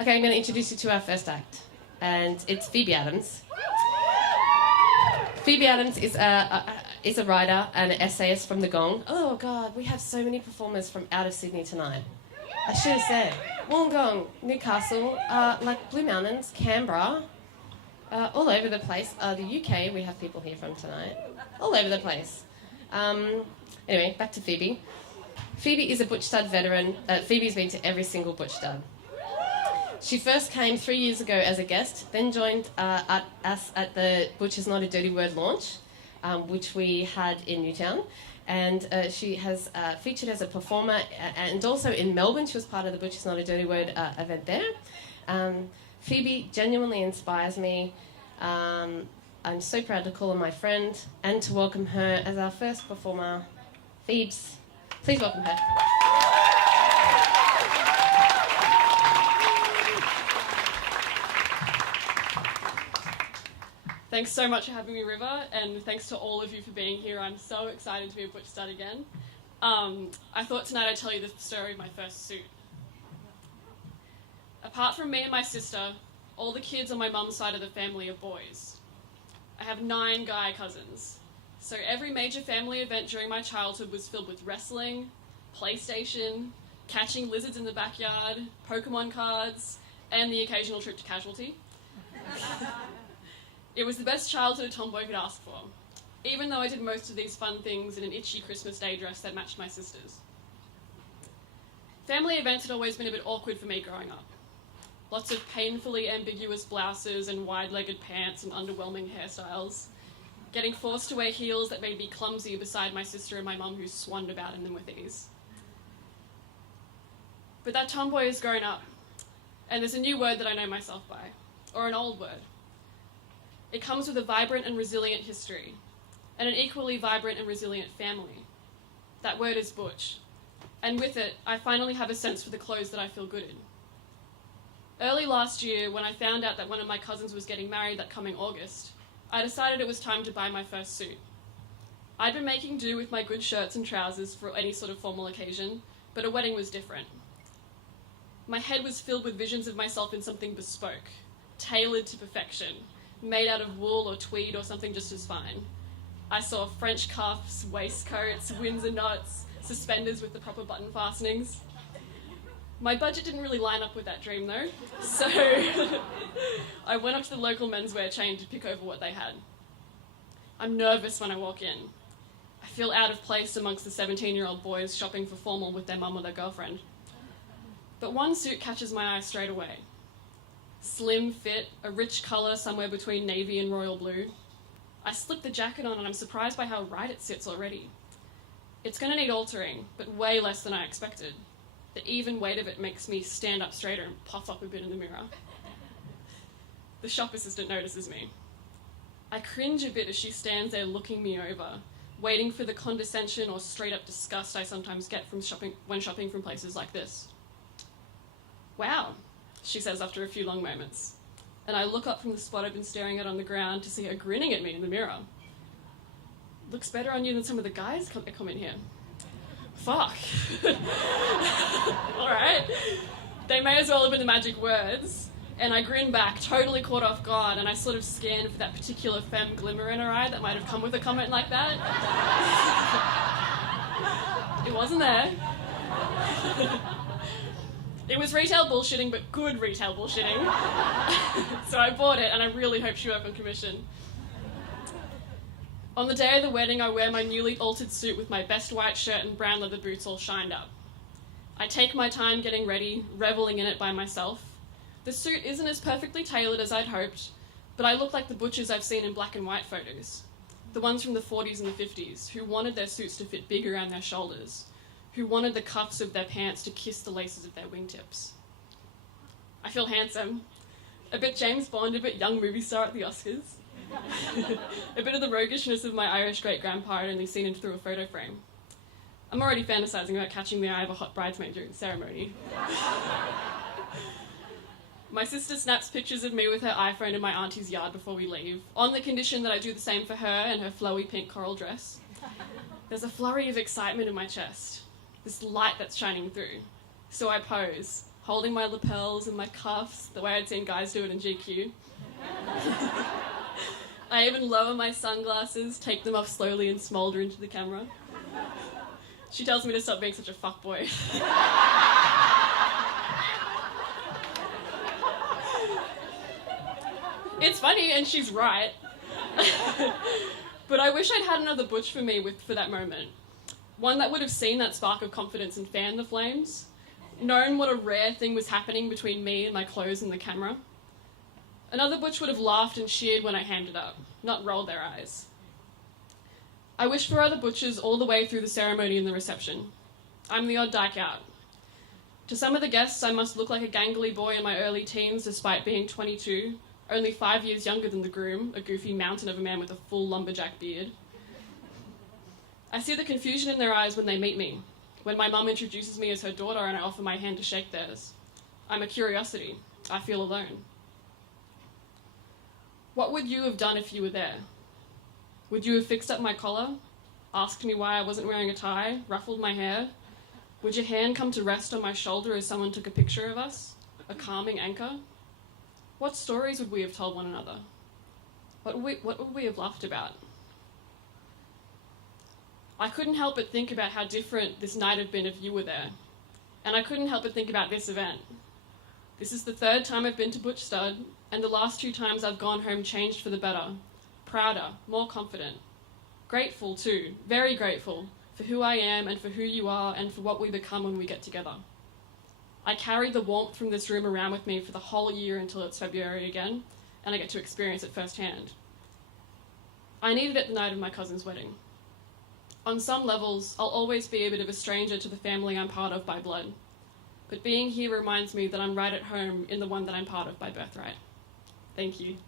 Okay, I'm going to introduce you to our first act, and it's Phoebe Adams. Phoebe Adams is a writer and an essayist from the Gong. Oh God, we have so many performers from out of Sydney tonight. I should have said Wollongong, Newcastle, like Blue Mountains, Canberra, all over the place. The UK, we have people here from tonight. All over the place. Anyway, back to Phoebe. Phoebe is a Butch Stud veteran. Phoebe's been to every single Butch Stud. She first came 3 years ago as a guest, then joined us at the Butch Is Not a Dirty Word launch, which we had in Newtown. And she has featured as a performer and also in Melbourne. She was part of the Butch Is Not a Dirty Word event there. Phoebe genuinely inspires me. I'm so proud to call her my friend and to welcome her as our first performer, Phoebes. Please welcome her. Thanks so much for having me, River, and thanks to all of you for being here. I'm so excited to be a Butch Stud again. I thought tonight I'd tell you the story of my first suit. Apart from me and my sister, all the kids on my mum's side of the family are boys. I have 9 guy cousins. So every major family event during my childhood was filled with wrestling, PlayStation, catching lizards in the backyard, Pokemon cards, and the occasional trip to Casualty. It was the best childhood a tomboy could ask for, even though I did most of these fun things in an itchy Christmas Day dress that matched my sister's. Family events had always been a bit awkward for me growing up. Lots of painfully ambiguous blouses and wide-legged pants and underwhelming hairstyles. Getting forced to wear heels that made me clumsy beside my sister and my mum who swanned about in them with ease. But that tomboy has grown up, and there's a new word that I know myself by, or an old word. It comes with a vibrant and resilient history, and an equally vibrant and resilient family. That word is butch, and with it, I finally have a sense for the clothes that I feel good in. Early last year, when I found out that one of my cousins was getting married that coming August, I decided it was time to buy my first suit. I'd been making do with my good shirts and trousers for any sort of formal occasion, but a wedding was different. My head was filled with visions of myself in something bespoke, tailored to perfection, made out of wool or tweed or something just as fine. I saw French cuffs, waistcoats, Windsor knots, suspenders with the proper button fastenings. My budget didn't really line up with that dream though, so I went up to the local menswear chain to pick over what they had. I'm nervous when I walk in. I feel out of place amongst the 17-year-old boys shopping for formal with their mum or their girlfriend. But one suit catches my eye straight away. Slim fit, a rich colour somewhere between navy and royal blue. I slip the jacket on and I'm surprised by how right it sits already. It's going to need altering, but way less than I expected. The even weight of it makes me stand up straighter and puff up a bit in the mirror. The shop assistant notices me. I cringe a bit as she stands there looking me over, waiting for the condescension or straight up disgust I sometimes get from when shopping from places like this. Wow, she says after a few long moments, and I look up from the spot I've been staring at on the ground to see her grinning at me in the mirror. Looks better on you than some of the guys that come in here. Fuck. Alright. They may as well have been the magic words, and I grin back, totally caught off guard, and I sort of scan for that particular femme glimmer in her eye that might have come with a comment like that. It wasn't there. It was retail bullshitting, but good retail bullshitting. So I bought it, and I really hope she worked on commission. On the day of the wedding, I wear my newly altered suit with my best white shirt and brown leather boots all shined up. I take my time getting ready, reveling in it by myself. The suit isn't as perfectly tailored as I'd hoped, but I look like the butchers I've seen in black and white photos. The ones from the 40s and the 50s, who wanted their suits to fit big around their shoulders, who wanted the cuffs of their pants to kiss the laces of their wingtips. I feel handsome. A bit James Bond, a bit young movie star at the Oscars. A bit of the roguishness of my Irish great-grandpa I'd only seen him through a photo frame. I'm already fantasizing about catching the eye of a hot bridesmaid during the ceremony. My sister snaps pictures of me with her iPhone in my auntie's yard before we leave, on the condition that I do the same for her and her flowy pink coral dress. There's a flurry of excitement in my chest, this light that's shining through. So I pose, holding my lapels and my cuffs the way I'd seen guys do it in GQ. I even lower my sunglasses, take them off slowly and smoulder into the camera. She tells me to stop being such a fuckboy. It's funny, and she's right. But I wish I'd had another butch for me for that moment. One that would have seen that spark of confidence and fanned the flames, known what a rare thing was happening between me and my clothes and the camera. Another butch would have laughed and cheered when I hammed it up, not rolled their eyes. I wish for other butches all the way through the ceremony and the reception. I'm the odd dyke out. To some of the guests, I must look like a gangly boy in my early teens despite being 22, only 5 years younger than the groom, a goofy mountain of a man with a full lumberjack beard. I see the confusion in their eyes when they meet me, when my mum introduces me as her daughter and I offer my hand to shake theirs. I'm a curiosity. I feel alone. What would you have done if you were there? Would you have fixed up my collar, asked me why I wasn't wearing a tie, ruffled my hair? Would your hand come to rest on my shoulder as someone took a picture of us? A calming anchor? What stories would we have told one another? What would we have laughed about? I couldn't help but think about how different this night had been if you were there. And I couldn't help but think about this event. This is the 3rd time I've been to Butch Stud, and the last 2 times I've gone home changed for the better. Prouder, more confident. Grateful too, very grateful, for who I am and for who you are and for what we become when we get together. I carry the warmth from this room around with me for the whole year until it's February again, and I get to experience it firsthand. I needed it the night of my cousin's wedding. On some levels, I'll always be a bit of a stranger to the family I'm part of by blood, but being here reminds me that I'm right at home in the one that I'm part of by birthright. Thank you.